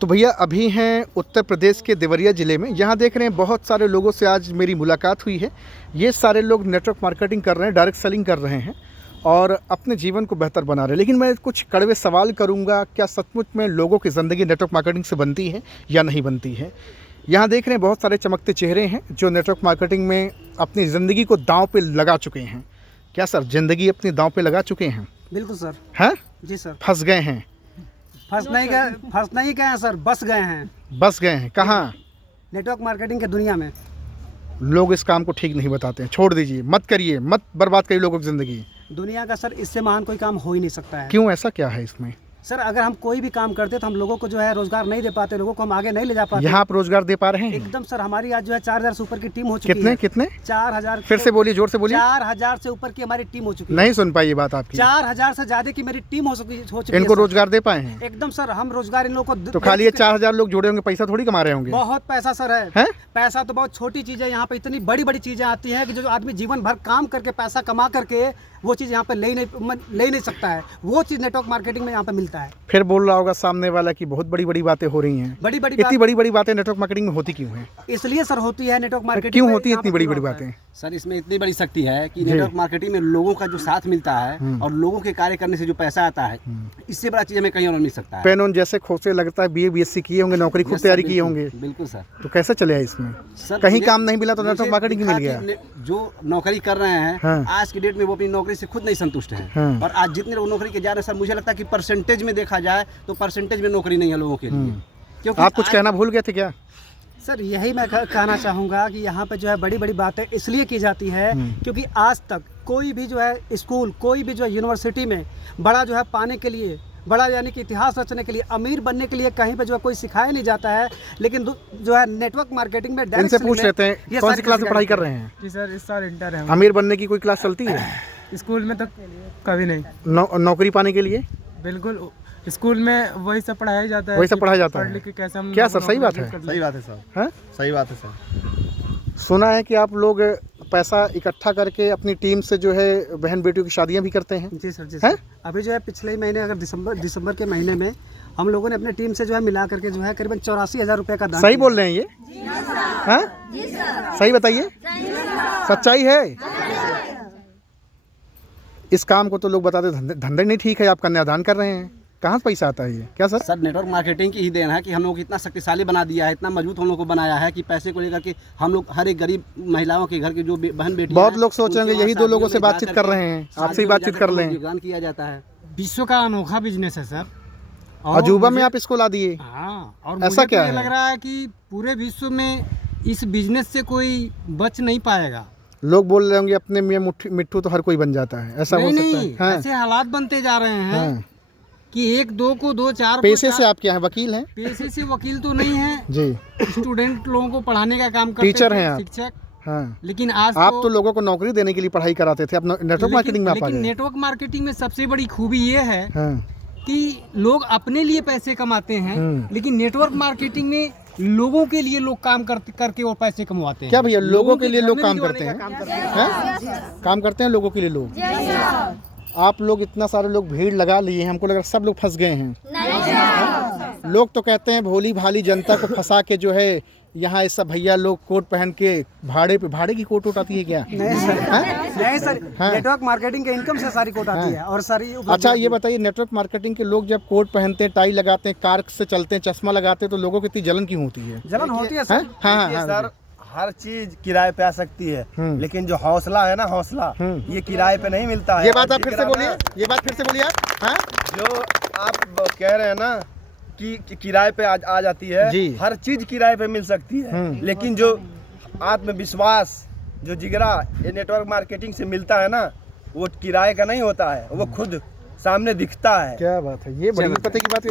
तो भैया अभी हैं उत्तर प्रदेश के देवरिया ज़िले में। यहाँ देख रहे हैं बहुत सारे लोगों से आज मेरी मुलाकात हुई है। ये सारे लोग नेटवर्क मार्केटिंग कर रहे हैं, डायरेक्ट सेलिंग कर रहे हैं और अपने जीवन को बेहतर बना रहे हैं। लेकिन मैं कुछ कड़वे सवाल करूँगा, क्या सचमुच में लोगों की ज़िंदगी नेटवर्क मार्केटिंग से बनती है या नहीं बनती है। यहाँ देख रहे हैं बहुत सारे चमकते चेहरे हैं जो नेटवर्क मार्केटिंग में अपनी ज़िंदगी को दांव पे लगा चुके हैं। क्या सर ज़िंदगी अपनी दांव पे लगा चुके हैं? बिल्कुल सर। हैं? जी सर। फंस गए हैं? फंस नहीं गए हैं सर, बस गए हैं। बस गए हैं कहाँ? नेटवर्क मार्केटिंग के दुनिया में। लोग इस काम को ठीक नहीं बताते हैं, छोड़ दीजिए, मत करिए, मत बर्बाद करिए लोगों की ज़िंदगी। दुनिया का सर इससे महान कोई काम हो ही नहीं सकता है। क्यों, ऐसा क्या है इसमें? सर अगर हम कोई भी काम करते तो हम लोगों को जो है रोजगार नहीं दे पाते, लोगों को हम आगे नहीं ले जा पाते। यहाँ आप रोजगार दे पा रहे हैं? एकदम सर, हमारी आज जो है 4000 से ऊपर की टीम हो चुकी कितने है। कितने? 4000। फिर से बोलिए, जोर से बोलिए। 4000 से ऊपर की हमारी टीम हो चुकी है। नहीं सुन पाई ये बात आपकी। 4000 से ज्यादा की मेरी टीम हो चुकी है। इनको रोजगार दे पाए हैं? एकदम सर, हम रोजगार इन लोगों को तो खाली ये 4000 लोग जुड़े होंगे, पैसा थोड़ी कमा रहे होंगे। बहुत पैसा सर है? पैसा तो बहुत छोटी चीज है। यहाँ पे इतनी बड़ी बड़ी चीजें आती है कि जो आदमी जीवन भर काम करके पैसा कमा करके वो चीज़ यहाँ पे ले नहीं सकता है, वो चीज़ नेटवर्क मार्केटिंग में यहाँ पे मिलता है। फिर बोल रहा होगा सामने वाला कि बहुत बड़ी बड़ी बातें हो रही हैं। इतनी बड़ी बड़ी बातें नेटवर्क मार्केटिंग में होती क्यों हैं? इसलिए सर होती है नेटवर्क मार्केटिंग। क्यों होती है इतनी बड़ी बड़ी बातें? सर इसमें इतनी बड़ी शक्ति है कि नेटवर्क मार्केटिंग में लोगों का जो साथ मिलता है और लोगों के कार्य करने से जो पैसा आता है, इससे बड़ा चीज हमें कहीं और मिल सकता है। पेन ऑन जैसे खोसे लगता है, BA BSc किए होंगे, नौकरी खूब तैयारी किए होंगे। बिल्कुल सर। तो कैसे चले इसमें? कहीं काम नहीं मिला तो नेटवर्क मार्केटिंग मिल गया। जो नौकरी कर रहे हैं आज की डेट में वो अपनी नौकरी से खुद नहीं संतुष्ट है। और आज जितने लोग नौकरी के जा रहे हैं सर, मुझे लगता है कि परसेंटेज में देखा जाए तो परसेंटेज में नौकरी नहीं है लोगों के लिए। क्योंकि आप कुछ कहना भूल गए थे क्या? सर यही मैं कहना चाहूँगा कि यहाँ पे जो है बड़ी बड़ी बातें इसलिए की जाती है क्योंकि आज तक कोई भी जो है स्कूल, कोई भी जो है यूनिवर्सिटी में बड़ा जो है पाने के लिए, बड़ा यानी कि इतिहास रचने के लिए, अमीर बनने के लिए कहीं पे जो है कोई सिखाया नहीं जाता है। लेकिन जो है नेटवर्क मार्केटिंग में इनसे पूछ लेते हैं कौन सी क्लास में पढ़ाई कर रहे हैं? जी सर, इस साल इंटर है। अमीर बनने की कोई क्लास चलती है? स्कूल में तो कभी नहीं। नौकरी पाने के लिए? बिल्कुल, स्कूल में वही सब पढ़ाया जाता है। वही सब पढ़ाया जाता है। क्या सर, सही बात है? सही बात है सर। हैं? सही बात है सर। सुना है कि आप लोग पैसा इकट्ठा करके अपनी टीम से जो है बहन बेटियों की शादियां भी करते हैं? जी सर, जी सर। अभी जो है पिछले महीने, अगर दिसंबर के महीने में हम लोगों ने अपने टीम से जो है मिला करके जो है करीबन 84,000 रुपये का दान। सही बोल रहे हैं ये? हाँ, सही बताइए, सच्चाई है? इस काम को तो लोग बताते धंधे नहीं ठीक है, आप कन्यादान कर रहे हैं, कहाँ से पैसा आता है ये? क्या सर? सर नेटवर्क मार्केटिंग की ही देन है कि हम लोग को इतना शक्तिशाली बना दिया है, इतना मजबूत हम लोग को बनाया है कि पैसे को लेकर के हम लोग हर एक गरीब महिलाओं के घर के जो बहन बेटी, बहुत लोग सोचेंगे यही दो लोगों से बातचीत कर रहे हैं, आपसे ही बातचीत कर लें। योगदान किया जाता है। विश्व का अनोखा बिजनेस है सर। अजूबा में आप इसको ला दिए। हाँ, और ऐसा क्या है? लग रहा है कि पूरे विश्व में इस बिजनेस से कोई बच नहीं पाएगा। लोग बोल रहे होंगे अपने मियां मिट्ठू तो हर कोई बन जाता है, ऐसा हो सकता है? हाँ। ऐसे हालात बनते जा रहे हैं कि एक दो को दो, चार। पैसे से आप क्या है, वकील हैं? पैसे से वकील तो नहीं है जी, स्टूडेंट लोगों को पढ़ाने का काम करते टीचर हैं आप? शिक्षक। हाँ। लेकिन आज आप तो लोगों को नौकरी देने के लिए पढ़ाई कराते थे, अब नेटवर्क मार्केटिंग में आप आ गए। नेटवर्क मार्केटिंग में सबसे बड़ी खूबी ये है हाँ। कि लोग अपने लिए पैसे कमाते हैं, लेकिन नेटवर्क मार्केटिंग में लोगों के लिए लोग काम करके और पैसे कमवाते हैं। क्या भैया, लोगों के लिए लोग काम करते हैं? काम करते हैं लोगों के लिए लोग? आप लोग इतना सारे लोग भीड़ लगा लिए हैं, हमको लगा सब लोग फंस गए हैं। लोग तो कहते हैं भोली भाली जनता को फंसा के जो है यहाँ ऐसा भैया लोग कोट पहन के भाड़े की कोट उठाती है क्या? नहीं सर, नेटवर्क मार्केटिंग के इनकम से सारी कोट आती है और सारी। अच्छा ये बताइए, नेटवर्क मार्केटिंग के लोग जब कोट पहनते हैं, टाई लगाते हैं, कार से चलते हैं, चश्मा लगाते हैं, तो लोगों की इतनी जलन क्यों होती है? जलन होती है सर। सर हर चीज किराए पे आ सकती है, लेकिन जो हौसला है ना, हौसला ये किराए पे नहीं मिलता है। ये बात आप फिर से बोलिए, ये बात फिर से बोलिए आप। जो आप कह रहे हैं ना कि किराए पे आ जाती है जी। हर चीज किराए पे मिल सकती है, लेकिन जो आत्मविश्वास, जो जिगरा ये नेटवर्क मार्केटिंग से मिलता है ना, वो किराए का नहीं होता है, वो खुद सामने दिखता है। क्या बात है, ये बड़ी पते की बात है।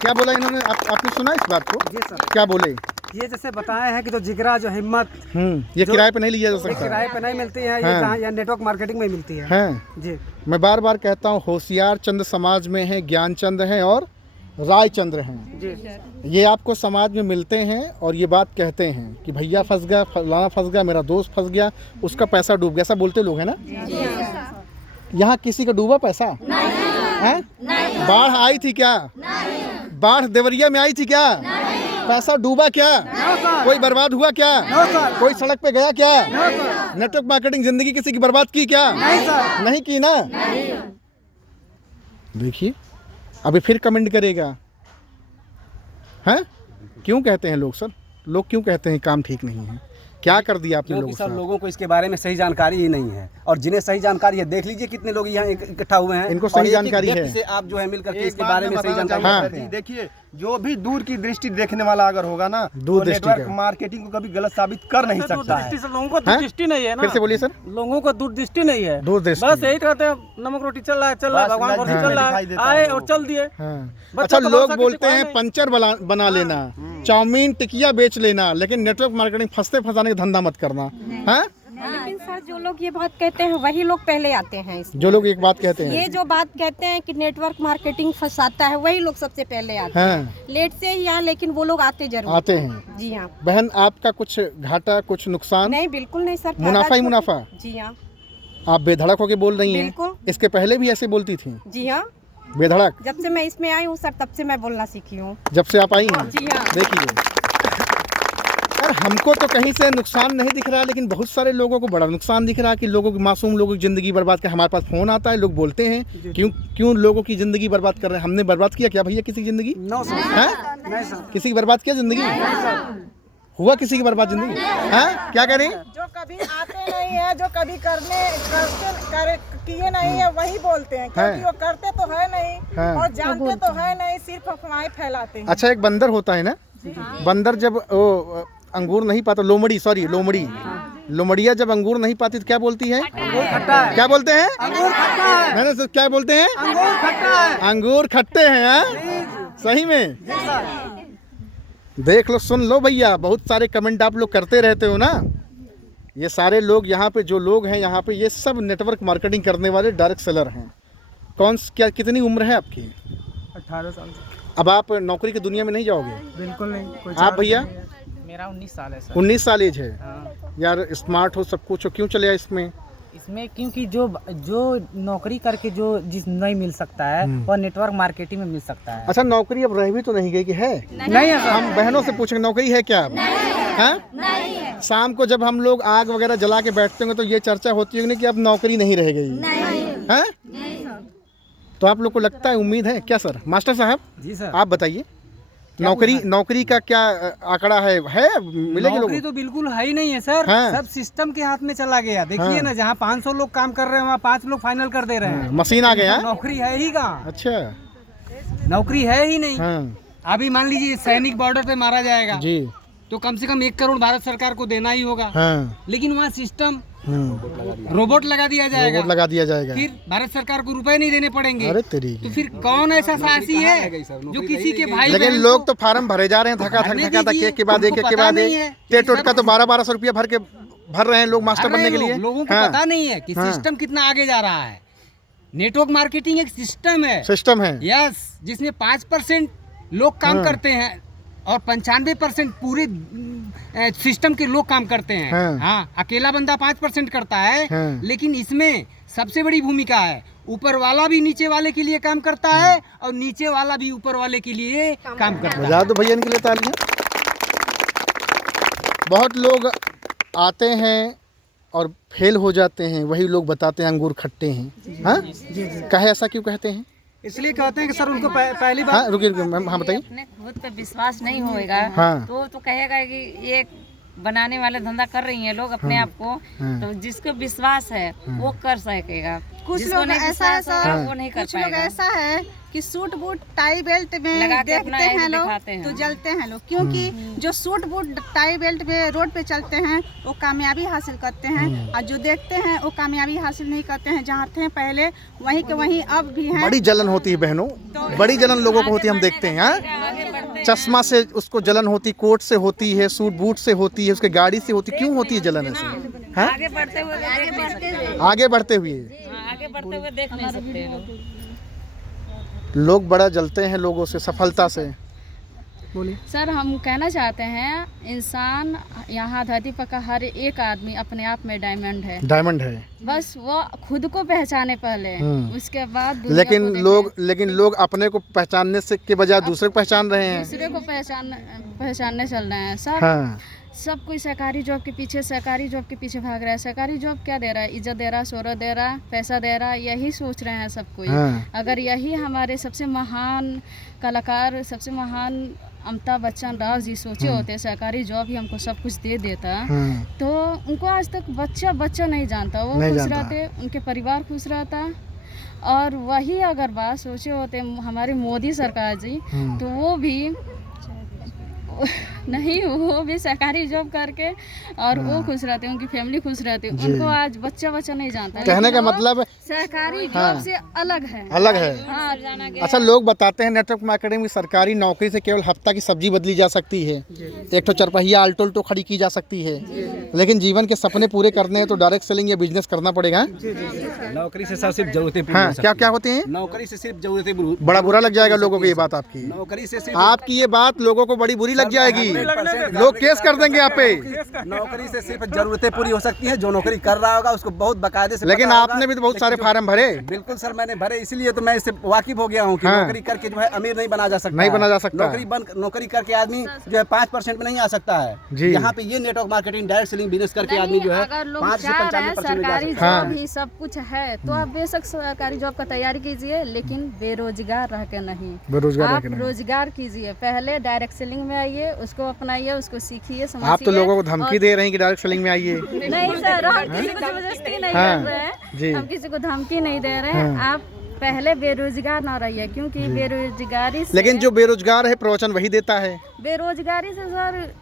क्या बोला इन्होंने? आपने सुना इस बात को? जी सर। क्या बोले? ये जैसे बताया है कि जो जिगरा, जो हिम्मत, ये किराए पे नहीं लिया जा सकता, किराए पे नहीं मिलती है। ये जहाँ नेटवर्क मार्केटिंग में मिलती है। जी, मैं बार बार कहता हूँ, होशियार चंद समाज में है, ज्ञानचंद हैं और रायचंद्र हैं जी। ये आपको समाज में मिलते हैं और ये बात कहते हैं कि भैया फंस गया, फलाना फंस गया, मेरा दोस्त फंस गया, उसका पैसा डूब गया, ऐसा बोलते लोग हैं ना? यहाँ किसी का डूबा पैसा? नहीं। बाढ़ आई थी क्या? नहीं। बाढ़ देवरिया में आई थी क्या? पैसा डूबा क्या? कोई बर्बाद हुआ क्या? कोई सड़क पे गया क्या? नेटवर्क मार्केटिंग जिंदगी किसी की बर्बाद की क्या? नहीं की ना। देखिए अभी फिर कमेंट करेगा, हैं? क्यों कहते हैं लोग सर, लोग क्यों कहते हैं काम ठीक नहीं है? क्या कर दिया आपने क्योंकि लोगों सर से? लोगों को इसके बारे में सही जानकारी ही नहीं है, और जिन्हें सही जानकारी है देख लीजिए कितने लोग यहाँ इकट्ठा हुए हैं, इनको और सही एक-एक जानकारी है। व्यक्ति से आप जो है मिलकर के एक इसके बात बारे मैं में सही बताना जानकारी चाहूंगा रखते सर हैं। जी, देखिए जो भी दूर की दृष्टि देखने वाला अगर होगा ना, तो दूरदृष्टि नेटवर्क का। मार्केटिंग को कभी गलत साबित कर नहीं सकता है। दूरदृष्टि से लोगों को दूरदृष्टि नहीं है ना। फिर से बोलिए सर। लोगों को दूरदृष्टि नहीं है, दूरदृष्टि। बस यही कहते हैं नमक रोटी चल रहा है, चल रहा है, बस भगवान को नजदीक चल में रहा दिखाई है, देता आए है और वो। चल दिए। हाँ। बच्चा अच्छा तो लोग भरोसा बोलते किसी हैं को है पंचर बना लेना, चाउमीन टिकिया बेच लेना, लेकिन नेटवर्क मार्केटिंग फंसते फंसाने का धंधा मत करना। हाँ लेकिन सर जो लोग ये बात कहते हैं वही लोग पहले आते हैं इसमें। जो लोग एक बात कहते हैं, ये जो बात कहते हैं कि नेटवर्क मार्केटिंग फंसाता है, वही लोग सबसे पहले आते हैं। हाँ लेट से ही यहाँ, लेकिन वो लोग आते जरूर आते हैं। जी हाँ। बहन आपका कुछ घाटा कुछ नुकसान? नहीं बिल्कुल नहीं सर, मुनाफा ही फायदा मुनाफा? जी हाँ आप बेधड़क होके बोल रही हैं। बिल्कुल। इसके पहले भी ऐसे बोलती थी जी हाँ। बेधड़क? जब से मैं इसमें आई हूँ सर, तब से मैं बोलना सीखी हूँ। जब से आप आई हैं? जी हाँ। देखिए यार हमको तो कहीं से नुकसान नहीं दिख रहा, लेकिन बहुत सारे लोगों को बड़ा नुकसान दिख रहा है कि लोगों की, मासूम लोगों की ज़िंदगी बर्बाद कर। हमारे पास फ़ोन आता है, लोग बोलते हैं क्यों लोगों की ज़िंदगी बर्बाद कर रहे हैं? हमने बर्बाद किया क्या भैया किसी की ज़िंदगी? नो सर, हैं? नहीं सर। किसी की बर्बाद किया ज़िंदगी? हुआ किसी की बर्बाद ज़िंदगी? हैं? क्या कह रही? जो कभी आते नहीं है, जो कभी किए नहीं है, वही बोलते हैं, क्योंकि वो करते तो है नहीं हाँ। और जानते तो है नहीं, सिर्फ अफवाहें फैलाते हैं। अच्छा एक बंदर होता है ना, बंदर जब वो अंगूर नहीं पाता, लोमड़िया जब अंगूर नहीं पाती तो क्या बोलती है? क्या बोलते हैं? मैंने तो क्या बोलते हैं? अंगूर खट्टे हैं। हाँ? सही में देख लो, सुन लो भैया, बहुत सारे कमेंट आप लोग करते रहते हो ना। ये सारे लोग यहाँ पे जो लोग हैं यहाँ पे, ये सब नेटवर्क मार्केटिंग करने वाले डायरेक्ट सेलर हैं। कितनी उम्र है आपकी? 18 साल से। अब आप नौकरी की दुनिया में नहीं जाओगे? बिल्कुल नहीं। कोई आप भैया? मेरा 19 साल है सर। 19 साल एज है। हाँ। यार स्मार्ट हो, सब कुछ हो, क्यों चले आए इसमें? इसमें क्योंकि जो नौकरी करके जो जिस नहीं मिल सकता है वह नेटवर्क मार्केटिंग में मिल सकता है। अच्छा नौकरी अब रह भी तो नहीं गई कि है? नहीं है सर। हम बहनों से पूछेंगे नौकरी है क्या अब? हैं? शाम को जब हम लोग आग वगैरह जला के बैठते होंगे तो ये चर्चा होती होगी कि अब नौकरी नहीं रह गई है? तो आप लोग को लगता है, उम्मीद है क्या सर? मास्टर साहब जी सर। आप बताइए, नौकरी का क्या आंकड़ा है मिलेगी नौकरी लोगों? तो बिल्कुल है ही नहीं है सर। हाँ। सब सिस्टम के हाथ में चला गया। देखिए हाँ। ना, जहाँ 500 लोग काम कर रहे हैं वहाँ 5 लोग फाइनल कर दे रहे हैं। मशीन आ गया? नौकरी है ही कहाँ? अच्छा नौकरी है ही नहीं। हाँ अभी मान लीजिए सैनिक बॉर्डर पे मारा जाएगा जी तो कम से कम 1 करोड़ भारत सरकार को देना ही होगा। हाँ लेकिन वहाँ सिस्टम रोबोट लगा दिया जाएगा, रोबोट लगा दिया जाएगा। फिर भारत सरकार को रुपए नहीं देने पड़ेंगे। अरे तेरी तो फिर कौन ऐसा साहसी है जो किसी के भाई लेकिन बहन लोग तो फार्म भरे जा रहे हैं, धक्का भरने धक्का एक के बाद एक, उनको एक के पता बाद नहीं एक। है। टेट का तो 1200 रुपया भर रहे हैं लोग मास्टर बनने के लिए। लोगों को हाँ, पता नहीं है कि हाँ। सिस्टम कितना आगे जा रहा है। नेटवर्क मार्केटिंग एक सिस्टम है। सिस्टम है। यस, जिसमें 5% लोग काम हाँ। करते हैं और 95% पूरे सिस्टम के लोग काम करते हैं। हाँ। हाँ, अकेला बंदा 5% करता है। हाँ। लेकिन इसमें सबसे बड़ी भूमिका है, ऊपर वाला भी नीचे वाले के लिए काम करता है और नीचे वाला भी ऊपर वाले के लिए काम करता है। बजा दो भैया इनके लिए तालियां। बहुत लोग आते हैं और फेल हो जाते हैं, वही लोग बताते हैं अंगूर खट्टे हैं। हाँ कहे ऐसा क्यों कहते हैं? इसलिए कहते हैं कि सर उनको पहली बार हाँ रुकिए मैम, हाँ बताइए। अपने खुद पे विश्वास नहीं होएगा हाँ। तो कहेगा कि ये बनाने वाले धंधा कर रही हैं लोग अपने आप को। हाँ। तो जिसको विश्वास है वो कर सकेगा, कुछ जिसको लोग नहीं ऐसा विश्वास होगा वो नहीं कर कुछ लोग पाएगा। ऐसा है कि सूट बूट टाई बेल्ट में लगा के अपना देखते हैं ऐड लोग दिखाते हैं। तो जलते हैं लोग, क्योंकि जो सूट बूट टाई बेल्ट में रोड पे चलते हैं वो कामयाबी हासिल करते हैं, और जो देखते हैं वो कामयाबी हासिल नहीं करते हैं। जहाँ थे पहले वहीं के वहीं अब भी हैं। बड़ी जलन होती है बहनों, बड़ी जलन लोगों को होती है, हम देखते हैं। हाँ चश्मा से उसको जलन होती, कोट से होती है, सूट बूट से होती है, उसके गाड़ी से होती, क्यों होती है जलन ऐसे? हाँ आगे बढ़ते हुए देख नहीं सकते। आगे बढ़ते हुए हाँ, आगे बढ़ते हुए देख नहीं सकते लोग। लोग बड़ा जलते हैं लोगों से, सफलता से। बोलिए सर, हम कहना चाहते हैं इंसान यहाँ धरती पर का हर एक आदमी अपने आप में डायमंड है। डायमंड है, बस वो खुद को पहचाने पहले, उसके बाद दुनिया लेकिन लोग अपने को पहचानने से के बजाय दूसरे को पहचान रहे हैं, दूसरे को पहचानने चल रहे हैं सर। हाँ। सब कोई सरकारी जॉब के पीछे भाग रहा है। सरकारी जॉब क्या दे रहा है? इज्जत दे रहा है, शोहरत दे रहा है, पैसा दे रहा है, यही सोच रहे हैं सब कोई। हाँ। अगर यही हमारे सबसे महान कलाकार, सबसे महान अमिताभ बच्चन राव जी सोचे होते सरकारी जॉब ही हमको सब कुछ दे देता, तो उनको आज तक बच्चा नहीं जानता, वो खुश रहते, उनके परिवार खुश रहता। और वही अगर बात सोचे होते हमारी मोदी सरकार जी, तो वो भी सरकारी जॉब करके और वो खुश रहते, उनकी फैमिली खुश रहती। उनको आज बच्चा नहीं जानता। कहने का मतलब सरकारी जॉब से अलग है। हाँ। अच्छा, लोग बताते हैं नेटवर्क मार्केटिंग में सरकारी नौकरी से केवल हफ्ता की सब्जी बदली जा सकती है, एक तो चरपहिया आल्टो खड़ी की जा सकती है, लेकिन जीवन के सपने पूरे करने हैं तो डायरेक्ट सेलिंग या बिजनेस करना पड़ेगा। नौकरी से सिर्फ जरूरतें पूरी हाँ, क्या होती हैं? नौकरी से सिर्फ जरूरतें। बड़ा बुरा लग जाएगा लोगों को ये बात आपकी। नौकरी से सिर्फ आपकी ये बात लोगों को बड़ी बुरी लग जाएगी, लोग केस कर देंगे आप पे। नौकरी से सिर्फ जरूरतें पूरी हो सकती हैं, जो नौकरी कर रहा होगा उसको बहुत बाकायदे से। लेकिन आपने भी तो बहुत सारे फार्म भरे। बिल्कुल सर, मैंने भरे, इसलिए तो मैं इससे वाकिफ हो गया हूँ कि नौकरी करके जो है अमीर नहीं बना जा सकता। नौकरी करके आदमी जो है 5% में नहीं आ सकता है। यहाँ पे ये network marketing, direct selling business करके आदमी जो है 5 से 95% सरकारी जॉब ही सब कुछ है, तो आप बेशक सरकारी जॉब का तैयारी कीजिए, लेकिन बेरोजगार रह के नहीं, आप रोजगार कीजिए। पहले डायरेक्ट सेलिंग में आइए, उसको अपनाइए, उसको सीखिए, समझिए। आप तो लोगों को धमकी दे रहे हैं कि डायरेक्ट सेलिंग में आइए। नहीं सर, हम किसी को जबरदस्ती नहीं कर रहे हैं, हम किसी को धमकी नहीं दे रहे हैं। आप पहले बेरोजगार ना रहिए, क्योंकि बेरोजगारी से, लेकिन जो बेरोजगार है प्रवचन वही देता है। बेरोजगारी से सर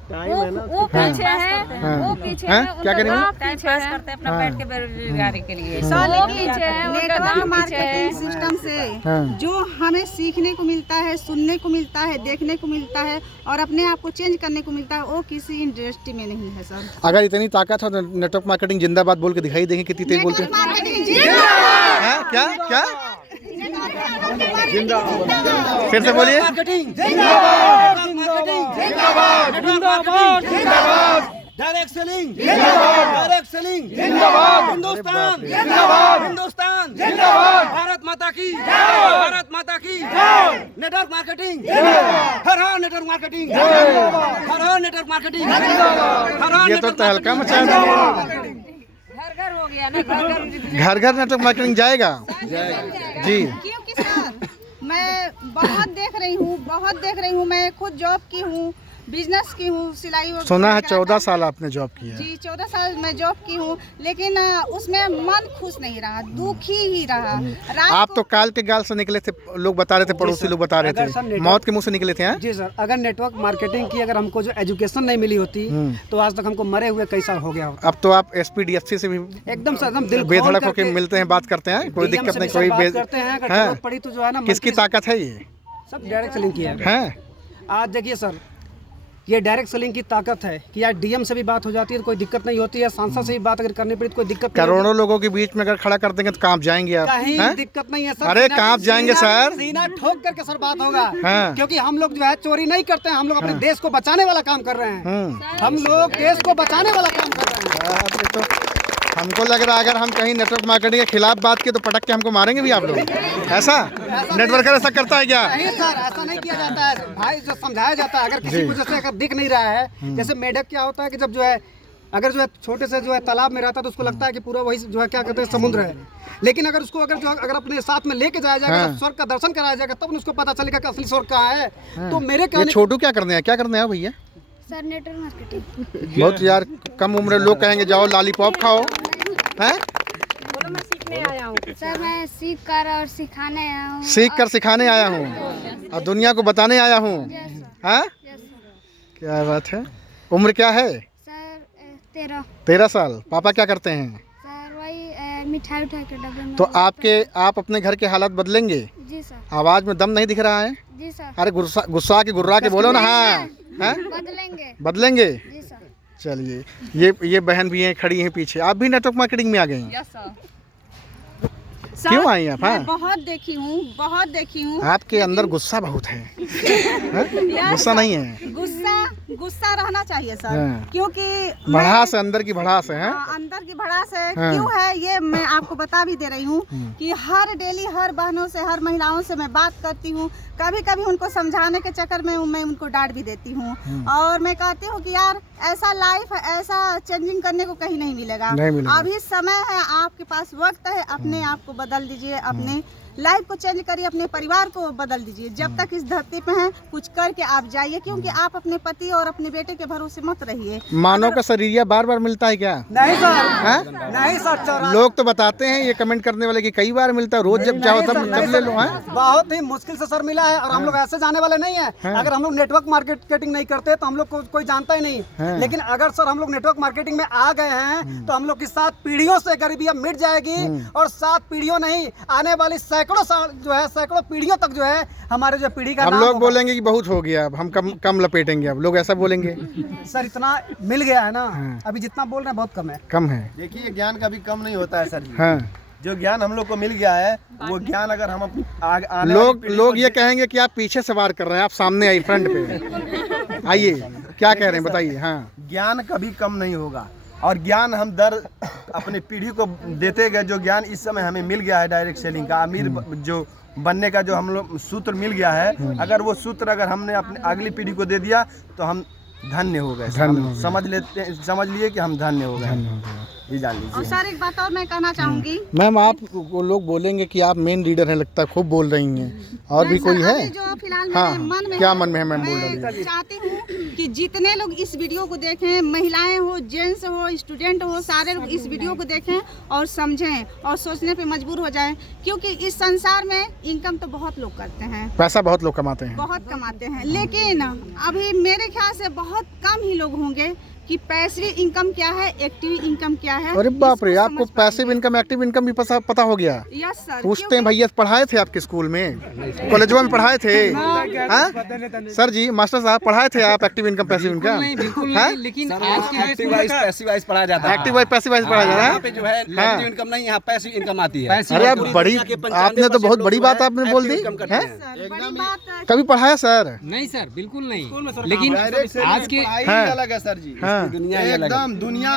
वो पीछे है, वो पीछे है, क्या करेंगे? टाइम पास करते हैं अपना बैठ के बेरोजगारी के लिए। वो पीछे है, नेटवर्क मार्केटिंग सिस्टम से जो हमें सीखने को मिलता है, सुनने को मिलता है, देखने को मिलता है और अपने आप को चेंज करने को मिलता है, वो किसी इंडस्ट्री में नहीं है सर। अगर इतनी ताकत हो तो नेटवर्क मार्केटिंग जिंदाबाद बोल के दिखाई देंगे कितनी तेज बोलते हैं। क्या फिर से बोलिए। डायरेक्ट सेलिंग जिंदाबाद, हिंदुस्तान जिंदाबाद, भारत माता की नेटवर्क मार्केटिंग, हर नेटवर्क मार्केटिंग, हर नेटवर्क मार्केटिंग। ये तो तहलका मचा दिया। घर हो गया ना, घर नेटवर्क मार्केटिंग जाएगा जी। क्योंकि सर मैं बहुत देख रही हूँ, मैं खुद जॉब की हूँ, बिजनेस की हूँ, सिलाई। सुना है 14 साल आपने जॉब किया। जी 14 साल मैं जॉब की हूँ, लेकिन उसमें मन खुश नहीं रहा, दुखी ही रहा। आप तो काल के गाल से निकले थे, लोग बता रहे थे, पड़ोसी लोग बता रहे थे, मौत के मुंह से निकले थे। जी सर, अगर नेटवर्क मार्केटिंग की अगर हमको जो एजुकेशन नहीं मिली होती तो आज तक हमको मरे हुए कई साल हो गया होता। अब तो आप SPDFC से भी एकदम सर एकदम दिल बेधड़क होकर मिलते हैं, बात करते हैं, कोई दिक्कत नहीं, कोई करते हैं। अगर जरूरत पड़ी तो जो है ना, किसकी ताकत है ये? सब डायरेक्ट सेलिंग की है। आज देखिए सर, ये डायरेक्ट सेलिंग की ताकत है कि यार DM से भी बात हो जाती है तो कोई दिक्कत नहीं होती है, सांसद से भी बात अगर करनी पड़ी तो कोई दिक्कत नहीं। करोड़ों लोगों के बीच में अगर खड़ा कर देंगे तो कहाँ जाएंगे आप? कहीं दिक्कत नहीं है सर। अरे कहाँ जाएंगे सर? सीना ठोक करके सर बात होगा। क्योंकि हम लोग जो है चोरी नहीं करते हैं, हम लोग अपने देश को बचाने वाला काम कर रहे हैं। हम लोग देश को बचाने वाला काम कर रहे हैं। तो हमको लग रहा है अगर हम कहीं नेटवर्क मार्केटिंग के खिलाफ बात किए तो पटक के हमको मारेंगे भी आप लोग। ऐसा नेटवर्कर ऐसा करता है क्या? नहीं सर, ऐसा नहीं किया जाता है भाई, जो समझाया जाता है। अगर किसी को जैसे अगर दिख नहीं रहा है, जैसे मेढक क्या होता है कि जब जो है अगर जो है छोटे से जो है तालाब में रहता है तो उसको लगता है कि पूरा वही जो है क्या कहते हैं समुद्र है, लेकिन अगर उसको अगर अपने साथ में लेके जाया जाएगा, स्वर्ग का दर्शन कराया जाएगा, तब उसको पता चलेगा कि असली स्वर्ग कहाँ है। तो मेरे छोटू क्या करने हैं भैया? Sir network marketing. बहुत यार कम उम्र लोग कहेंगे जाओ लॉलीपॉप खाओ, हैं? मैं सीखने आया हूँ सर, मैं सीख कर और सिखाने आया हूँ। सीख कर सिखाने आया हूँ और दुनिया को बताने आया हूँ। हाँ, क्या बात है। उम्र क्या है? सर 13 साल। पापा क्या करते हैं? सर वही मिठाई के डब्बे में। तो आप अपने घर के हालात बदलेंगे? जी सर। आवाज में दम नहीं दिख रहा है? जी सर। अरे गुस्सा के गुर्रा के बोलो ना। हाँ बदलेंगे। जी सर। चलिए, ये बहन भी हैं, खड़ी हैं पीछे। आप भी नेटवर्क मार्केटिंग में आ गई हैं? क्यों आई आप? मैं बहुत देखी हूँ आपके अंदर गुस्सा बहुत है, हाँ? गुस्सा नहीं है? गुस्सा रहना चाहिए सर, हाँ। क्योंकि भड़ास है, अंदर की भड़ास है, अंदर की भड़ास है। हाँ। क्यों है ये मैं आपको बता भी दे रही हूँ कि हर डेली हर बहनों से, हर महिलाओं से मैं बात करती हूँ। कभी कभी उनको समझाने के चक्कर में मैं उनको डांट भी देती हूँ, और मैं कहती हूँ कि यार ऐसा लाइफ, ऐसा चेंजिंग करने को कहीं नहीं मिलेगा। अभी समय है, आपके पास वक्त है, अपने आप को बदल दीजिए, अपने लाइफ को चेंज करिए, अपने परिवार को बदल दीजिए। जब तक इस धरती पे हैं कुछ करके आप जाइए, क्योंकि आप अपने पति और अपने बेटे के भरोसे मत रहिए। मानव का शरीर बार बार मिलता है क्या? नहीं सर, हाँ? नहीं सर। लोग तो बताते हैं, ये कमेंट करने वाले कि कई बार मिलता है, रोज जब जाओ तब ले लो। बहुत ही मुश्किल से सर मिला है, और हम लोग ऐसे जाने वाले नहीं है। अगर हम लोग नेटवर्क मार्केटिंग नहीं करते तो हम लोग को कोई जानता ही नहीं। लेकिन अगर सर हम लोग नेटवर्क मार्केटिंग में आ गए हैं तो हम लोग की 7 पीढ़ियों से गरीबी अब मिट जाएगी, और 7 पीढ़ियों नहीं, आने वाली सैकड़ों साल जो है, सैकड़ों पीढ़ियों तक जो है हमारे जो पीढ़ी का हम नाम लोग होगा। बोलेंगे कि बहुत हो गया, अब हम कम लपेटेंगे, अब लोग ऐसा बोलेंगे। सर इतना मिल गया है ना, अभी जितना बोल रहे हैं बहुत कम है। देखिए ज्ञान कभी कम नहीं होता है सर जी। हाँ। जो ज्ञान हम लोग को मिल गया है, वो ज्ञान अगर हम आने वाली लोग ये कहेंगे कि आप पीछे से वार कर रहे हैं, आप सामने आइए, फ्रंट पे आइए, क्या कह रहे हैं बताइए। हाँ, ज्ञान कभी कम नहीं होगा, और ज्ञान हम अपने पीढ़ी को देते गए। जो ज्ञान इस समय हमें मिल गया है डायरेक्ट सेलिंग का, अमीर जो बनने का जो हम लोग सूत्र मिल गया है, अगर वो सूत्र अगर हमने अपनी अगली पीढ़ी को दे दिया तो हम धन्य हो गए। समझ लिए कि हम धन्य हो गए, ये जान लीजिए। और सर एक बात और मैं कहना चाहूँगी। मैम आप लोग बोलेंगे कि आप मेन लीडर हैं, लगता है खूब बोल रही हैं, और भी कोई है? जो फिलहाल हाँ, मेरे मन में क्या है, मन में है मैम? बोल रही मैं चाहती हूँ कि जितने लोग इस वीडियो को देखें, महिलाएं हो, जेंट्स हो, स्टूडेंट हो, सारे लोग इस वीडियो को देखें और समझें और सोचने पे मजबूर हो जाएं, क्योंकि इस संसार में इनकम तो बहुत लोग करते हैं, पैसा बहुत लोग कमाते हैं, बहुत कमाते हैं, लेकिन अभी मेरे ख्याल से बहुत कम ही लोग होंगे कि पैसिव इनकम क्या है, एक्टिव इनकम क्या है। अरे बाप रे, आपको पैसिव इनकम, एक्टिव इनकम भी पता हो गया? Yes sir. पूछते हैं भैया, पढ़ाए थे आपके स्कूल में, कॉलेजवा में पढ़ाए थे? हाँ सर जी, मास्टर साहब पढ़ाए थे आप एक्टिव इनकम पैसिव इनकम? बिल्कुल नहीं, लेकिन आज के एक्टिव वाइज पैसिव वाइज पढ़ाया जाता है। एक्टिव वाइज पैसिव वाइज पढ़ाया जा रहा यहाँ पे जो है एक्टिव इनकम नहीं, यहाँ पैसिव इनकम आती है। है। अरे बड़ी, आपने तो बहुत बड़ी बात आपने बोल दी है। कभी पढ़ाया सर? नहीं सर, बिल्कुल नहीं, लेकिन आज के अलग है सर जी। दुनिया एकदम दुनिया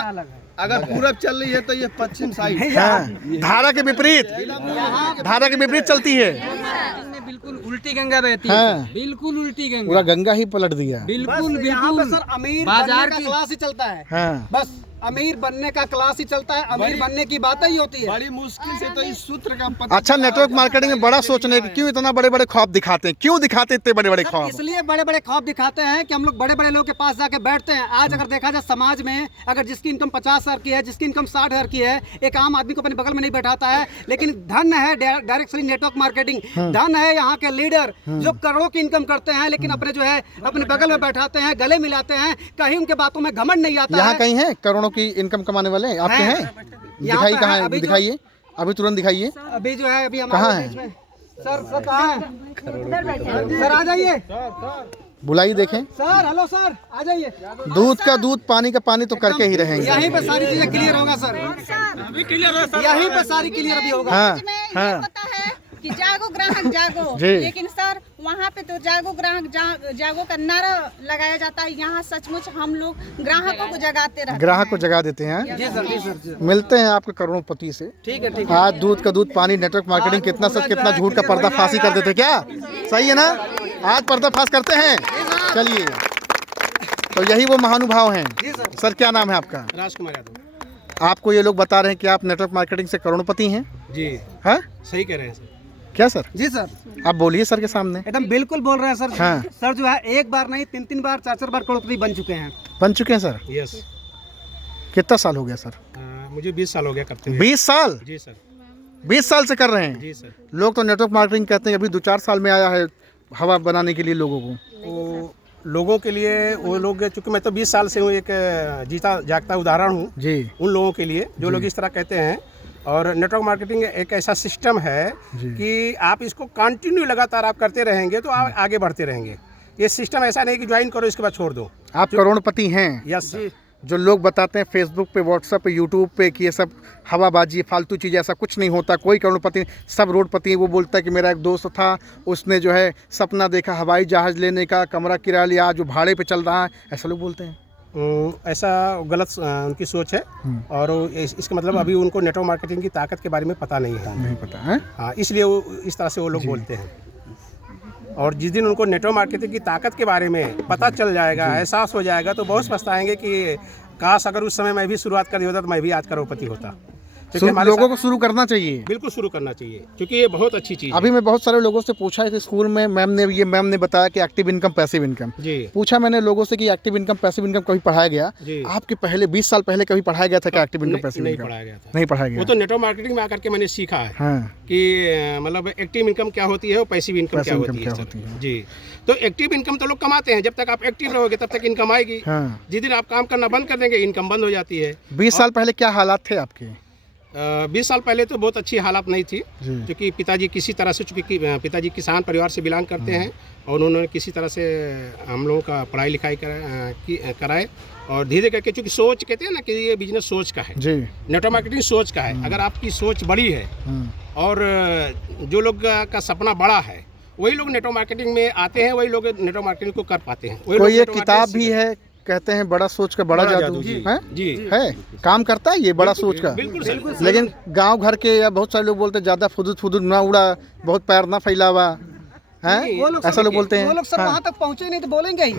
अगर पूरब चल रही है तो ये पश्चिम साइड, धारा के विपरीत, धारा के विपरीत चलती है। बिल्कुल उल्टी गंगा बहती है, बिल्कुल उल्टी गंगा, पूरा गंगा ही पलट दिया। बिल्कुल यहाँ पे बिल्कुल सर अमीर बाजार बनने का क्लास ही चलता है। हाँ। बस अमीर बनने का क्लास ही चलता है, अमीर बनने की बात ही होती है। बड़ी मुश्किल से तो इस सूत्र का पता। अच्छा, नेटवर्क मार्केटिंग में बड़ा सोचने की क्यों इतना बड़े बड़े ख्वाब दिखाते हैं? क्यों दिखाते इतने बड़े बड़े ख्वाब? इसलिए बड़े बड़े ख्वाब दिखाते हैं कि हम लोग बड़े बड़े लोगों के पास जाके बैठते हैं। आज अगर देखा जाए समाज में, अगर जिसकी इनकम 50,000 की है, जिसकी इनकम 60,000 की है, एक आम आदमी को अपने बगल में नहीं बैठाता है। लेकिन धन है डायरेक्ट सेलिंग नेटवर्क मार्केटिंग, धन है यहाँ के लीडर जो करोड़ों की इनकम करते हैं, लेकिन अपने जो है अपने बगल में बैठाते हैं, गले मिलाते हैं, कहीं उनके बातों में घमंड नहीं आता। यहाँ कहीं है करोड़ों की इनकम कमाने वाले आपके हैं? दिखाई कहाँ है? दिखाइए, अभी तुरंत दिखाइए। अभी जो है, अभी कहाँ हमारे बीच में सर कहाँ है? सर आ जाइए, बुलाइए, देखें। सर हेलो सर, आ जाइए। दूध का दूध, पानी का पानी तो करके ही रहेंगे। यहीं पे सारी चीजें क्लियर होगा सर, यहीं पे सारी क्लियर अभी होगा। हाँ, हाँ। होता है कि जागो ग्राहक जागो, लेकिन सर वहाँ पे तो जागो ग्राहक जागो का नारा लगाया जाता है। यहाँ सचमुच हम लोग ग्राहकों को जगाते रहते हैं। ग्राहक को जगा देते हैं। जी सर, जी सर। मिलते हैं आपके करोड़पति से। ठीक है, ठीक है। आज दूध का दूध, पानी, नेटवर्क मार्केटिंग कितना सच कितना झूठ का पर्दाफाशी कर देते, क्या सही है ना? आज पर्दाफाश करते हैं। चलिए, तो यही वो महानुभाव हैं। सर क्या नाम है आपका? राजकुमार यादव। आपको ये लोग बता रहे हैं कि आप नेटवर्क मार्केटिंग से करोड़पति हैं? जी हाँ, सही कह रहे हैं सर। क्या सर? जी सर, आप बोलिए सर के सामने। एकदम बिल्कुल बोल रहे हैं सर। हाँ। सर जो है एक बार नहीं, 3 बार 4 बार करोड़पति बन चुके हैं। बन चुके हैं सर? यस। कितना साल हो गया सर? मुझे 20 साल हो गया करते हुए। 20 साल? जी सर। 20 साल से कर रहे हैं? जी सर। लोग तो नेटवर्क मार्केटिंग कहते हैं अभी 2-4 साल में आया है हवा बनाने के लिए लोगों को। वो लोगों के लिए, वो लोग, चूँकि मैं तो 20 साल से हूँ, एक जीता जागता उदाहरण हूँ जी उन लोगों के लिए जो लोग इस तरह कहते हैं। और नेटवर्क मार्केटिंग एक ऐसा सिस्टम है कि आप इसको कंटिन्यू लगातार आप करते रहेंगे तो आप आगे बढ़ते रहेंगे। ये सिस्टम ऐसा नहीं कि ज्वाइन करो इसके बाद छोड़ दो। आप करोड़पति हैं? Yes sir. जो लोग बताते हैं फेसबुक पे, व्हाट्सएप पे, यूट्यूब पे कि ये सब हवाबाजी, फालतू चीज़ें, ऐसा कुछ नहीं होता, कोई करोड़पति नहीं, सब रोडपति है। वो बोलता है कि मेरा एक दोस्त था, उसने जो है सपना देखा हवाई जहाज़ लेने का, कमरा किराया लिया, जो भाड़े पे चल रहा है, ऐसा लोग बोलते हैं। ऐसा गलत उनकी सोच है और इसका मतलब अभी उनको नेटवर्क मार्केटिंग की ताकत के बारे में पता नहीं है। नहीं पता है, हाँ, इसलिए वो इस तरह से वो लोग बोलते हैं। और जिस दिन उनको नेटवर्क मार्केटिंग की ताकत के बारे में पता चल जाएगा, एहसास हो जाएगा, तो बहुत पछताएंगे कि काश अगर उस समय मैं भी शुरुआत कर दिया होता तो मैं भी आज करोड़पति होता। लोगों को शुरू करना चाहिए, बिल्कुल शुरू करना चाहिए, क्योंकि ये बहुत अच्छी चीज़ है। अभी मैं बहुत सारे लोगों से पूछा है कि स्कूल में मैम ने बताया कि एक्टिव इनकम, पैसिव इनकम। पूछा मैंने लोगों से कि एक्टिव इनकम, पैसिव इनकम कभी पढ़ाया गया? आपके पहले 20 साल पहले कभी पढ़ाया गया था क्या एक्टिव इनकम, पैसिव इनकम? नहीं पढ़ाया गया। वो तो नेटवर्क मार्केटिंग में आकर के मैंने सीखा है कि मतलब एक्टिव इनकम क्या होती है और पैसिव इनकम क्या होती है। जी, तो एक्टिव इनकम तो लोग कमाते हैं, जब तक आप एक्टिव रहोगे तब तक इनकम आएगी। जिस दिन आप काम करना बंद कर देंगे इनकम बंद हो जाती है। 20 साल पहले क्या हालात थे आपके? 20 साल पहले तो बहुत अच्छी हालात नहीं थी, क्योंकि पिताजी किसी तरह से, चूँकि पिताजी किसान परिवार से बिलोंग करते हैं और उन्होंने किसी तरह से हम लोगों का पढ़ाई लिखाई कराए और धीरे करके, चूँकि सोच कहते हैं ना कि ये बिजनेस सोच का है, नेटवर्क मार्केटिंग सोच का है। अगर आपकी सोच बड़ी है और जो लोग का सपना बड़ा है, वही लोग नेटवर्क मार्केटिंग में आते हैं, वही लोग नेटवर्क मार्केटिंग को कर पाते हैं। कोई एक किताब भी है, कहते हैं बड़ा सोच का बड़ा जादू है, काम करता है ये बड़ा सोच का। बिल्कुल। लेकिन गांव घर के या बहुत सारे लोग बोलते हैं ज़्यादा फुदूद ना उड़ा, बहुत पैर ना फैलावा, हैं, ऐसा लोग बोलते हैं। वो लोग सब वहाँ तक पहुँचे नहीं तो बोलेंगे ही।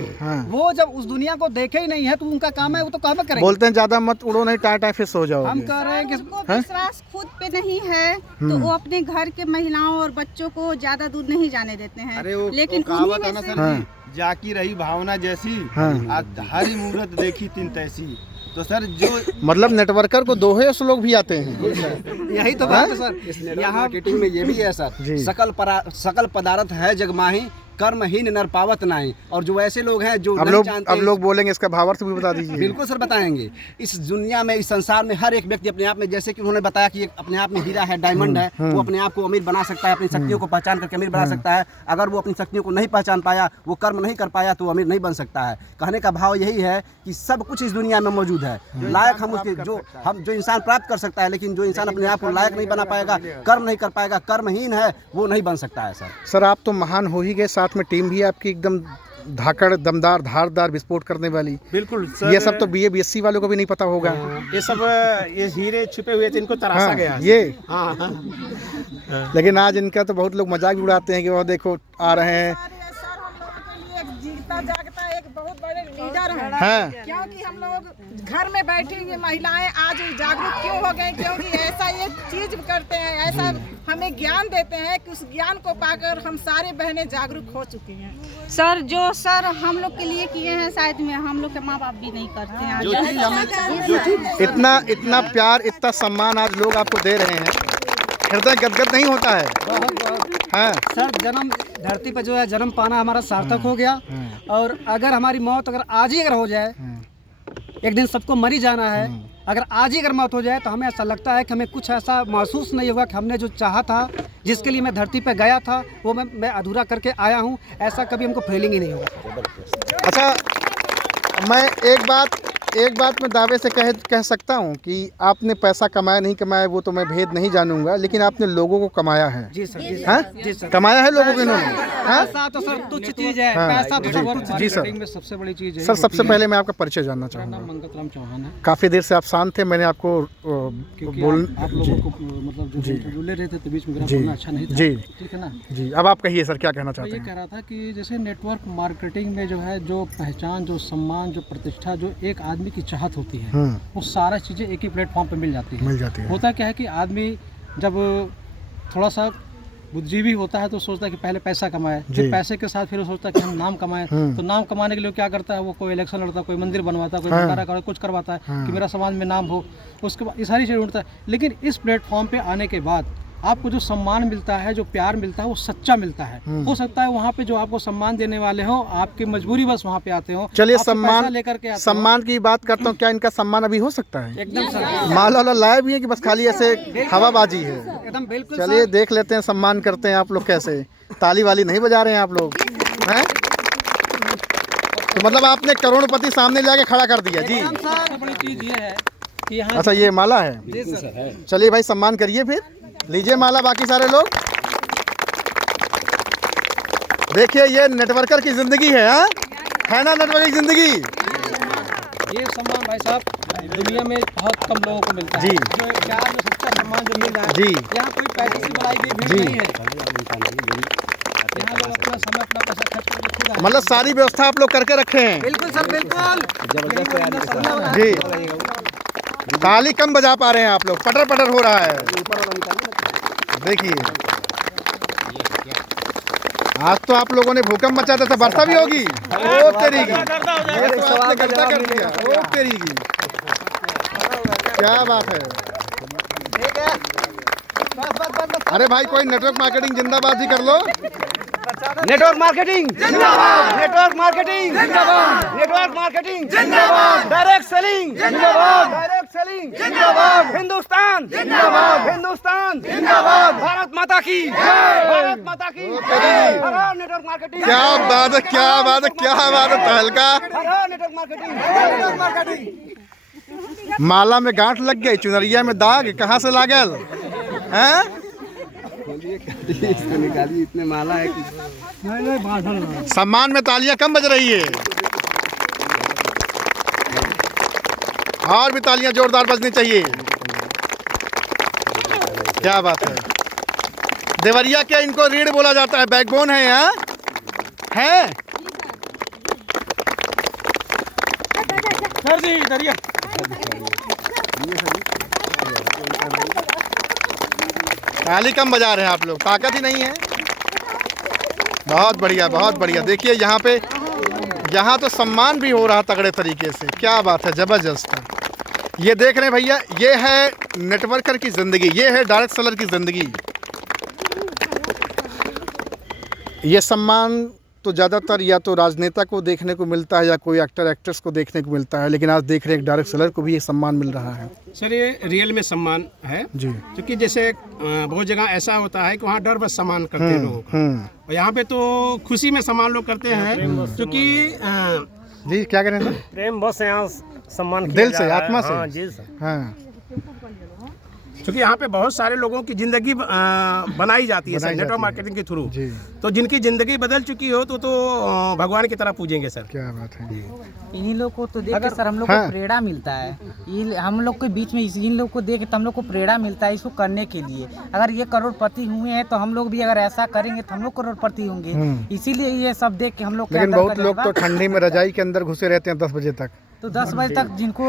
वो जब उस दुनिया को देखे ही नहीं है तो उनका काम है, वो तो काम करेंगे। बोलते हैं ज़्यादा मत उड़ो, नहीं टाटा फिश हो जाओ। हम कह रहे हैं कि विश्वास खुद पे नहीं है तो वो अपने घर के महिलाओं और बच्चों को ज्यादा दूर नहीं जाने देते हैं। लेकिन जाकी रही भावना जैसी, हरी मूरत देखी तिन तैसी। तो सर जो मतलब नेटवर्कर को दोहे लोग भी आते हैं, यही तो बात है सर। इस नेटवर्क मार्केटिंग में ये भी है सर, सकल पदार्थ है जगमाही, कर्महीन नर पावत नहीं। और जो ऐसे लोग हैं जो नहीं जानते, अब लोग बोलेंगे इसका भावार्थ भी बता दीजिए। बिल्कुल सर, बताएंगे। इस दुनिया में, इस संसार में हर एक व्यक्ति अपने आप में, जैसे कि उन्होंने बताया कि अपने आप में हीरा है, डायमंड है, वो अपने आप को अमीर बना सकता है, अपनी शक्तियों को पहचान करके अमीर बना सकता है। अगर वो अपनी शक्तियों को नहीं पहचान पाया, वो कर्म नहीं कर पाया, तो अमीर नहीं बन सकता है। कहने का भाव यही है कि सब कुछ इस दुनिया में मौजूद है, लायक हम उसके जो इंसान प्राप्त कर सकता है, लेकिन जो इंसान अपने आप को लायक नहीं बना पाएगा, कर्म नहीं कर पाएगा, कर्महीन है, वो नहीं बन सकता है सर। सर आप तो महान हो ही गए, साथ में टीम भी आपकी एकदम धाकड़, दमदार, धारदार, विस्फोट करने वाली। बिल्कुल सर, ये सब तो BA BSc वालों को भी नहीं पता होगा। ये सब ये हीरे छुपे हुए थे, इनको तराशा गया ये। लेकिन आज इनका तो बहुत लोग मजाक भी उड़ाते हैं कि वो देखो आ रहे हैं। जीता जागता एक बहुत बड़े लीडर हैं, क्योंकि हम लोग घर में बैठी हुई महिलाएं आज जागरूक क्यों हो गए, क्योंकि ऐसा ये चीज करते हैं, ऐसा हमें ज्ञान देते हैं कि उस ज्ञान को पाकर हम सारे बहनें जागरूक हो चुकी हैं। सर जो सर हम लोग के लिए किए हैं, शायद में हम लोग के माँ बाप भी नहीं करते हैं। इतना प्यार, इतना सम्मान आज लोग आपको दे रहे हैं, हृदय गदगद नहीं होता है। हाँ सर, जन्म धरती पर जो है जन्म पाना हमारा सार्थक हो गया। और अगर हमारी मौत अगर आज ही अगर हो जाए, एक दिन सबको मर ही जाना है, अगर आज ही अगर मौत हो जाए तो हमें ऐसा लगता है कि हमें कुछ ऐसा महसूस नहीं होगा कि हमने जो चाहा था, जिसके लिए मैं धरती पे गया था, वो मैं अधूरा करके आया हूँ, ऐसा कभी हमको फीलिंग ही नहीं होगा। अच्छा, मैं एक बात मैं दावे से कह सकता हूँ कि आपने पैसा कमाया नहीं कमाया वो तो मैं भेद नहीं जानूंगा, लेकिन आपने लोगों को कमाया है। जी सर, जी सर, कमाया है लोगों को इन्होंने। पैसा तो सर तुच्छ चीज है, पैसा तो सब। जी सर, में सबसे बड़ी चीज है। सर सबसे पहले मैं आपका परिचय जानना चाहूँगा। मंगतराम चौहान है। काफ़ी देर से आप शांत थे, मैंने आपको आप लोगों को मतलब जो ले रहे थे तो बीच में बोलना अच्छा नहीं था। जी ठीक है ना जी, अब आप कहिए सर क्या कहना चाहते हैं। ये कह रहा था कि जैसे नेटवर्क मार्केटिंग में जो है, जो पहचान, जो सम्मान, जो प्रतिष्ठा, जो एक आदमी की चाहत होती है, वो सारा चीज़ें एक ही प्लेटफॉर्म पे मिल जाती है। होता क्या है कि आदमी जब थोड़ा सा बुद्धिजीवी होता है तो सोचता है कि पहले पैसा कमाए, फिर पैसे के साथ फिर वो सोचता है कि हम नाम कमाएं। तो नाम कमाने के लिए क्या करता है, वो कोई इलेक्शन लड़ता है, कोई मंदिर बनवाता है, कोई भंडारा कुछ करवाता है कि मेरा समाज में नाम हो। उसके बाद ये सारी चीज़ें ढूंढता है। लेकिन इस प्लेटफॉर्म पे आने के बाद आपको जो सम्मान मिलता है, जो प्यार मिलता है, वो सच्चा मिलता है। हो सकता है वहाँ पे जो आपको सम्मान देने वाले हो, आपकी मजबूरी बस वहाँ पे आते हो। चलिए सम्मान की बात करता हूँ, क्या इनका सम्मान अभी हो सकता है? एकदम माला लाया भी है कि बस खाली ऐसे हवाबाजी है? एकदम बिल्कुल। चलिए देख लेते हैं सम्मान करते हैं आप लोग कैसे। ताली वाली नहीं बजा रहे हैं आप लोग, हैं? तो मतलब आपने करोड़पति सामने लाके खड़ा कर दिया जी। सबसे बड़ी चीज़ ये है कि यहाँ अच्छा ये माला है, चलिए भाई सम्मान करिए, फिर लीजिए माला बाकी सारे लोग। देखिए ये नेटवर्कर की जिंदगी है, हाँ है ना, नेटवर्कर की जिंदगी। ये सम्मान भाई साहब दुनिया में बहुत कम लोगों को मिलता है जी। जो प्यार में सच्चा सम्मान जो मिल रहा है जी। यहाँ कोई पैसे की बनाई गई भीड़ जी। नहीं है। यहाँ लोग अपना समय अपना पैसा खर्च करके खुद आए। मतलब सारी व्यवस्था आप लोग करके रखे हैं बिल्कुल सर बिल्कुल जी। ताली कम बजा पा रहे हैं आप लोग, पटर पटर हो रहा है। देखिए आज तो आप लोगों ने भूकंप मचा दिया था, वर्षा भी होगी। ओ तेरी की, ये तो आपने गलता कर दिया। ओ तेरी की, क्या बात है। अरे भाई कोई नेटवर्क मार्केटिंग जिंदाबाद भी कर लो। नेटवर्क मार्केटिंग जिंदाबाद, नेटवर्क मार्केटिंग जिंदाबाद, नेटवर्क मार्केटिंग जिंदाबाद, डायरेक्ट सेलिंग जिंदाबाद, डायरेक्ट सेलिंग जिंदाबाद, हिंदुस्तान जिंदाबाद, हिंदुस्तान जिंदाबाद, भारत माता की जय, भारत माता की जय, हर नेटवर्क मार्केटिंग। क्या बात है, क्या बात है, क्या बात है। तहलका हर नेटवर्क मार्केटिंग, नेटवर्क मार्केटिंग। माला में गांठ लग गई, चुनरिया में दाग कहाँ से लागल हैं? इसको निकालिए, इतने माला है कि सम्मान में तालियां कम बज रही है, और भी तालियां जोरदार बजनी चाहिए। क्या बात है। देवरिया क्या इनको रीढ़ बोला जाता है, बैकबोन है यहाँ है। सर जी इधर ये ताली कम बजा रहे हैं आप लोग, ताकत ही नहीं है। बहुत बढ़िया, बहुत बढ़िया। देखिए यहाँ पे, यहाँ तो सम्मान भी हो रहा तगड़े तरीके से। क्या बात है, जबरदस्त है। ये देख रहे हैं भैया, ये है नेटवर्कर की ज़िंदगी, ये है डायरेक्ट सेलर की ज़िंदगी। ये सम्मान तो ज़्यादातर या तो राजनेता को देखने को मिलता है या कोई एक्टर एक्ट्रेस को देखने को मिलता है, लेकिन आज देख रहे हैं एक डायरेक्ट सेलर को भी ये सम्मान मिल रहा है। सर ये रियल में सम्मान है जी। क्योंकि जैसे बहुत जगह ऐसा होता है कि वहाँ डर बस सम्मान करते हैं लोगों का, और यहाँ पे तो खुशी में सम्मान लोग करते हैं क्योंकि जी क्या कह रहे हैं? प्रेम बस यहाँ सम्मान दिल से, आत्मा से। हाँ, जी सर। हाँ क्योंकि यहाँ पे बहुत सारे लोगों की ज़िंदगी बनाई जाती है सर नेटवर्क मार्केटिंग के थ्रू। तो जिनकी ज़िंदगी बदल चुकी हो तो भगवान की तरह पूजेंगे सर। क्या बात है। इन्हीं लोग को तो देख के सर हम लोग को प्रेरणा मिलता है। ये हम लोग के बीच में इन लोग को देख के तो हम लोग को प्रेरणा मिलता है इसको करने के लिए। अगर ये करोड़पति हुए हैं तो हम लोग भी अगर ऐसा करेंगे तो हम लोग करोड़पति होंगे। इसीलिए ये सब देख के हम लोग। लेकिन बहुत लोग तो ठंडी में रजाई के अंदर घुसे रहते हैं 10 बजे तक। तो 10 बजे तक जिनको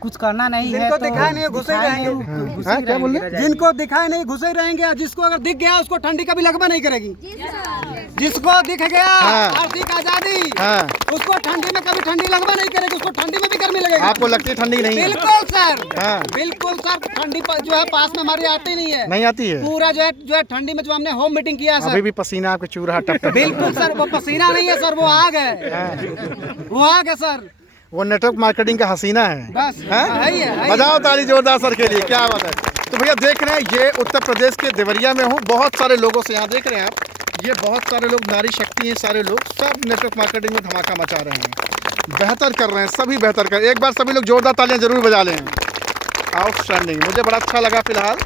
कुछ करना नहीं है जिनको तो दिखाई नहीं घुसे रहेंगे। क्या बोल रहे? जिनको दिखाई नहीं घुसे रहेंगे, जिसको अगर दिख गया उसको ठंडी कभी लगवा नहीं करेगी। जिसको दिख गया आर्थिक आजादी, उसको ठंडी में कभी ठंडी लगवा नहीं करेगी, उसको ठंडी में भी गर्मी लगेगी। आपको लगती है ठंडी नहीं? बिल्कुल सर, बिल्कुल सर। ठंडी जो है पास में हमारी आती नहीं है, नहीं आती है। पूरा जो है ठंडी में जो हमने होम मीटिंग किया सर, अभी भी पसीना आपके चूरहा टप। बिल्कुल सर, वो पसीना नहीं है सर, वो आग है, वो आग है सर। वो नेटवर्क मार्केटिंग का हसीना है। बस है। बजाओ ताली जोरदार सर के लिए। क्या बात है। तो भैया देख रहे हैं ये उत्तर प्रदेश के देवरिया में हूँ, बहुत सारे लोगों से यहाँ देख रहे हैं आप, ये बहुत सारे लोग नारी शक्ति हैं, सारे लोग सब नेटवर्क मार्केटिंग में धमाका मचा रहे हैं, बेहतर कर रहे हैं, सभी बेहतर कर। एक बार सभी लोग जोरदार तालियां जरूर बजा लें। आउटस्टैंडिंग, मुझे बड़ा अच्छा लगा फिलहाल।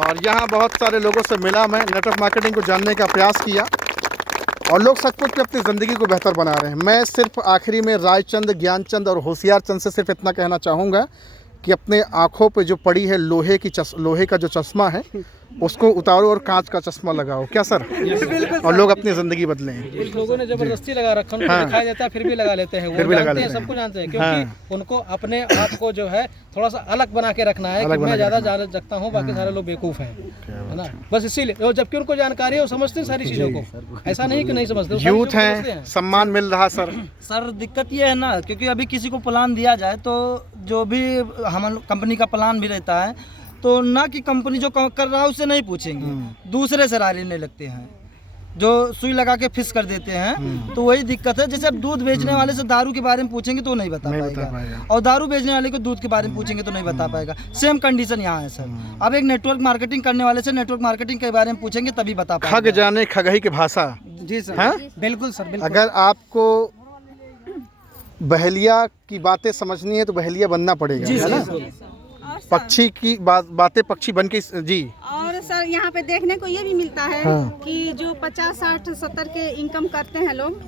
और यहाँ बहुत सारे लोगों से मिला, मैं नेटवर्क मार्केटिंग को जानने का प्रयास किया और लोग सचमुच में अपनी ज़िंदगी को बेहतर बना रहे हैं। मैं सिर्फ आखिरी में रायचंद, ज्ञानचंद और होशियार चंद से सिर्फ इतना कहना चाहूँगा कि अपने आँखों पे जो पड़ी है लोहे का जो चश्मा है उसको उतारो और कांच का चश्मा लगाओ। क्या सर? और लोग अपनी ज़िंदगी बदलें। लोगों ने जबरदस्ती लगा रखा है, उनको दिखाया जाता है फिर भी लगा लेते हैं, फिर भी लगा लेते हैं, सबको जानते हैं क्योंकि उनको अपने आप को जो है थोड़ा सा अलग बना के रखना है कि मैं ज़्यादा जान सकता हूँ, बाकी सारे लोग बेवकूफ़ हैं, है ना। बस इसीलिए, जबकि उनको जानकारी है, वो समझते हैं सारी चीज़ों को, ऐसा नहीं कि नहीं समझते। यूथ हैं, सम्मान मिल रहा सर। सर दिक्कत ये है ना, क्योंकि अभी किसी को प्लान दिया जाए तो जो भी हम कंपनी का प्लान भी रहता है तो ना कि कंपनी जो कर रहा है उससे नहीं पूछेंगे, दूसरे से राय लेने लगते हैं, जो सुई लगा के फिक्स कर देते हैं। तो वही दिक्कत है। जैसे अब दूध बेचने वाले से दारू के बारे में पूछेंगे तो नहीं बता पाएगा, और दारू बेचने वाले को दूध के बारे में पूछेंगे तो नहीं बता पाएगा। सेम कंडीशन यहाँ है सर। अब एक नेटवर्क मार्केटिंग करने वाले से नेटवर्क मार्केटिंग के बारे में पूछेंगे तभी बता पाएगा। खग जाने खगही की भाषा। जी सर, बिल्कुल सर, बिल्कुल। अगर आपको बहेलिया की बातें समझनी है तो बहेलिया बनना पड़ेगा, है ना। पक्षी की बातें पक्षी बन के जी। और सर यहाँ पे देखने को ये भी मिलता है कि जो 50, 60, 70 के इनकम करते हैं लोग,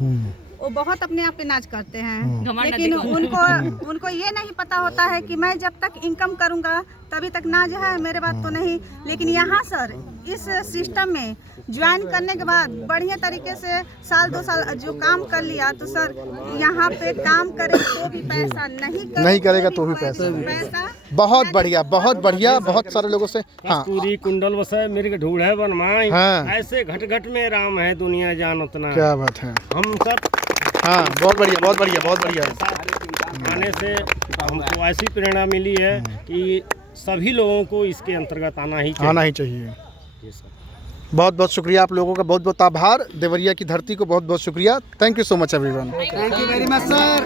वो बहुत अपने आप पे नाच करते हैं, लेकिन उनको ये नहीं पता होता है कि मैं जब तक इनकम करूँगा तभी तक ना जो है मेरे बात तो नहीं। लेकिन यहाँ सर इस सिस्टम में ज्वाइन करने के बाद बढ़िया तरीके से साल 2 साल जो काम कर लिया तो सर यहाँ पे काम करे तो भी पैसा, नहीं करेगा तो भी पैसा। बहुत बढ़िया, बहुत बढ़िया। बहुत सारे लोगों से कस्तूरी कुंडल वसे मिर्ग ढूढ़ है बनमाई, ऐसे घट घट में राम है दुनिया जान उतना। क्या बात है। हम सब बहुत बढ़िया, बहुत बढ़िया, बहुत बढ़िया। आने से हमको ऐसी प्रेरणा मिली है कि सभी लोगों को इसके अंतर्गत आना ही चाहिए। बहुत बहुत शुक्रिया आप लोगों का, बहुत बहुत आभार। देवरिया की धरती को बहुत बहुत शुक्रिया। Thank you so much everyone. Thank you very much sir.